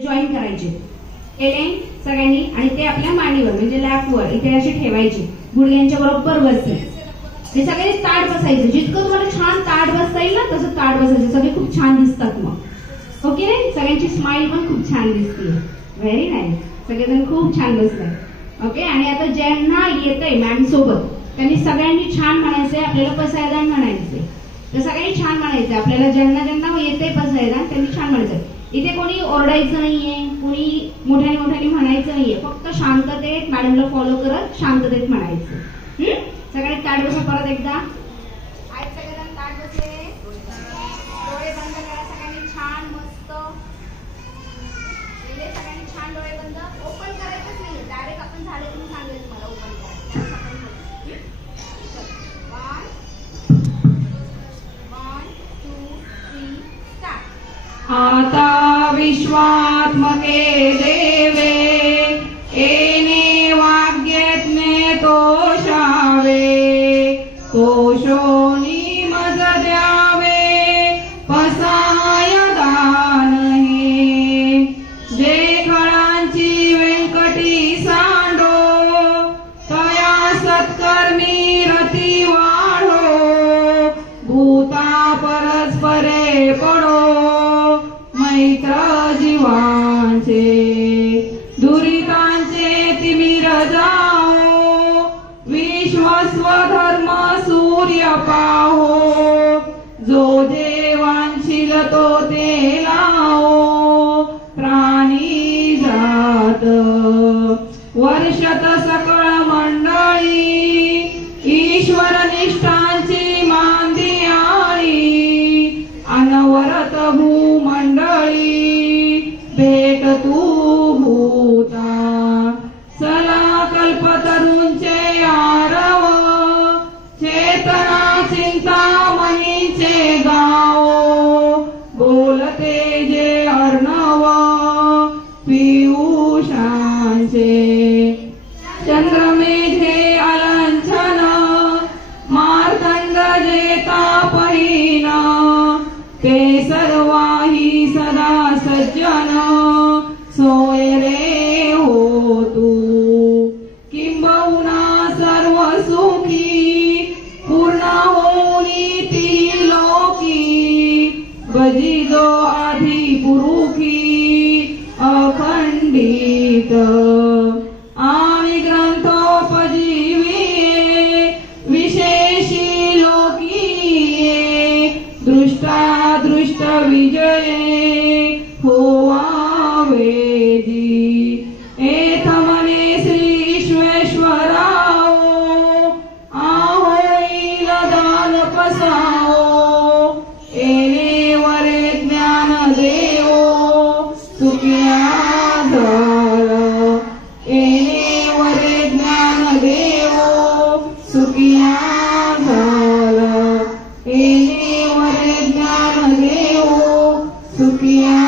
Join करायचे Ellen सगळ्यांनी आणि ते आपल्या मांडीवर म्हणजे लॅपवर इथे असे ठेवायचे, गुडघ्यांच्या बरोबर बसते. हे सगळे ताट बसायचं. जितकं तुम्हाला छान ताट बसता येईल ना तसं ताट बसायचं. सगळे खूप छान दिसतात मग. ओके नाही, सगळ्यांची स्माइल पण खूप छान दिसते. Very nice. सगळेजण खूप छान बसलाय. ओके. आणि आता ज्यांना येतंय मॅम सोबत त्यांनी सगळ्यांनी छान म्हणायचंय. आपल्याला पसायदान म्हणायचंय. तर सगळ्यांनी छान म्हणायचंय. आपल्याला ज्यांना ज्यांना येतंय पसायदान त्यांनी छान म्हणायचंय. इथे कोणी ओरडायचं नाहीये, कोणी मोठ्याने मोठ्याने म्हणायचं नाहीये. फक्त शांततेत मॅडमला फॉलो करत शांततेत म्हणायचं. सगळे ताट बसा. परत एकदा आहेत सगळेजण ताट बसले. डोळे बंद करा सगळ्यांनी छान मस्त. सगळ्यांनी छान डोळे बंद. ओपन करायचंच नाही, डायरेक्ट आपण झाले म्हणून सांगेल तुम्हाला ओपन करायचं. 1 2 3 स्टार्ट. आता विश्वात्मके देवे एने वाग्यज्ञे तोषावे, तोषोनी मज द्यावे पसाय दानही. जे खळांची व्यंकटी सांडो तया सत्कर्मी रती वाढो. भूता परस्परे पडो मैत्र जीवांचे, दुरितांचे तिमिर जाओ. विश्वस्वधर्म सूर्य पाहो, जो देवांशील तो ते लाओ. प्राणी जात वर्षत सकळ मंडळी, ईश्वर निष्ठांची मांदियाळी. अनवरत भूमंडळी भेट तू भूता. चला कल्पतरूंचे आरव, चेतना चिंतामणीचे गाओ. बोलते जे अर्णव पियुषांचे, चंद्रमेघे अलंछन मार्तंड जे तापहीन. ते सर्वाही सदा सज्जन सोय रे हो तू. किंबहुना सर्व सुखी पूर्ण होनी ती लोकी. बजिजो आधी पुरुखी अखंडित. आणि ग्रंथोपजीवी विशेषी लोकीये. दृष्टा दृष्ट विजये होवा वेदी. एथ मने श्री विश्वेश्वराओ, आहोईल दान पसाओ. एने वरे ज्ञान देवो सुखिया धर. एने वरे ज्ञान देवो सुखिया धर. एने वरे ज्ञान देवो सुखिया